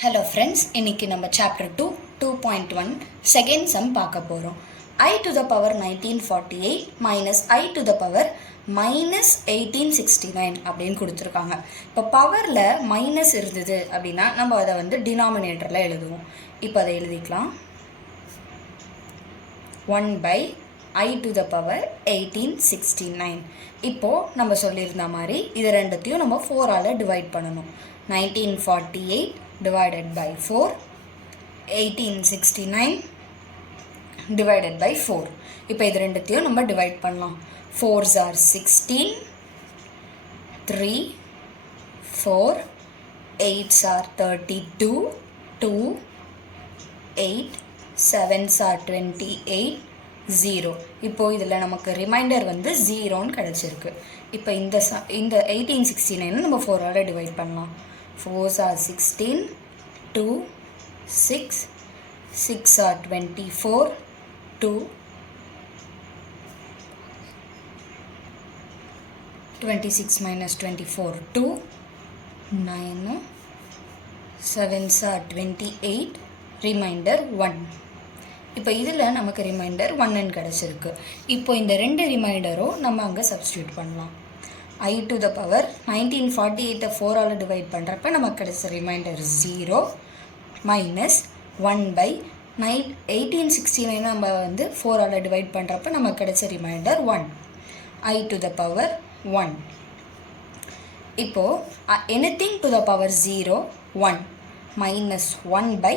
Hello friends, இன்னைக்கு நம்ம chapter 2 2.1 second sum பார்க்க போறோம். I to the power 1948 minus I to the power minus 1869 அப்படின்னு கொடுத்துருக்காங்க. இப்போ பவரில் மைனஸ் இருந்தது அப்படின்னா நம்ம அதை வந்து டினாமினேட்டரில் எழுதுவோம். இப்போ அதை எழுதிக்கலாம். 1 by I to the power 1869. இப்போது நம்ம சொல்லியிருந்த மாதிரி இது ரெண்டுத்தையும் நம்ம 4ஆல் டிவைட் பண்ணணும். 1948 divided by 4, 1869 divided by 4. இப்போ இது ரெண்டுத்தையும் நம்ம டிவைட் பண்ணலாம். 4s are 16, 3, 4, 8s are 32, 2, 8, 7s are 28, 0. இப்போ இதில் நமக்கு ரிமைண்டர் வந்து 0ன்னு கிடச்சிருக்கு. இப்போ இந்த 1869 நம்ம 4ஆல் டிவைட் பண்ணலாம். 4s are 16, 2, 6, 6 are 24, 2, 26 minus 24, 2, 9, 7s are 28, remainder 1. இப்போ இதில் நமக்கு ரிமைண்டர் 1ன்னு கிடச்சிருக்கு. இப்போ இந்த ரெண்டு ரிமைண்டரும் நம்ம அங்கே சப்ஸ்டியூட் பண்ணலாம். I to the power 1948 4ஆல் divide பண்ணுறப்ப நமக்கு கிடைச்ச ரிமைண்டர் 0 மைனஸ் 1 by 1869 நம்ம வந்து 4ஆல் டிவைட் பண்ணுறப்ப நமக்கு கிடைச்ச reminder 1. I to the power 1. இப்போது anything to the power 0 1 minus 1 by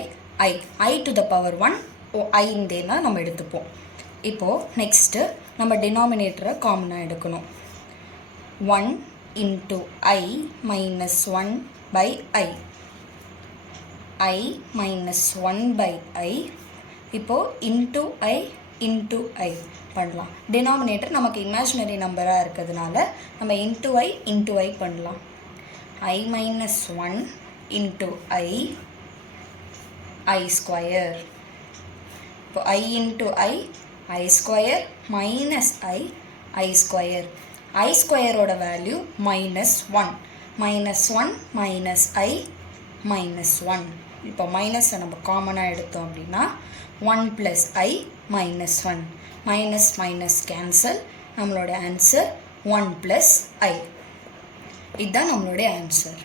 I to the power 1 ஐந்தேனா நம்ம எடுத்துப்போம். இப்போது நெக்ஸ்ட்டு நம்ம டினாமினேட்டரை காமனாக எடுக்கணும். 1 into I minus 1 by I minus 1 by I. இப்போது into I பண்ணலாம். டினாமினேட்டர் நமக்கு இமேஜினரி நம்பராக இருக்கிறதுனால நம்ம into I பண்ணலாம். I minus 1 into I square. இப்போ I into I square minus I square. I ஸ்கொயரோட வேல்யூ -1. -1 minus I minus 1. இப்போ மைனஸை நம்ம காமனாக எடுத்தோம் அப்படின்னா 1 plus I minus 1. Minus cancel. நம்மளோட ஆன்சர் 1 plus I. இதுதான் நம்மளுடைய ஆன்சர்.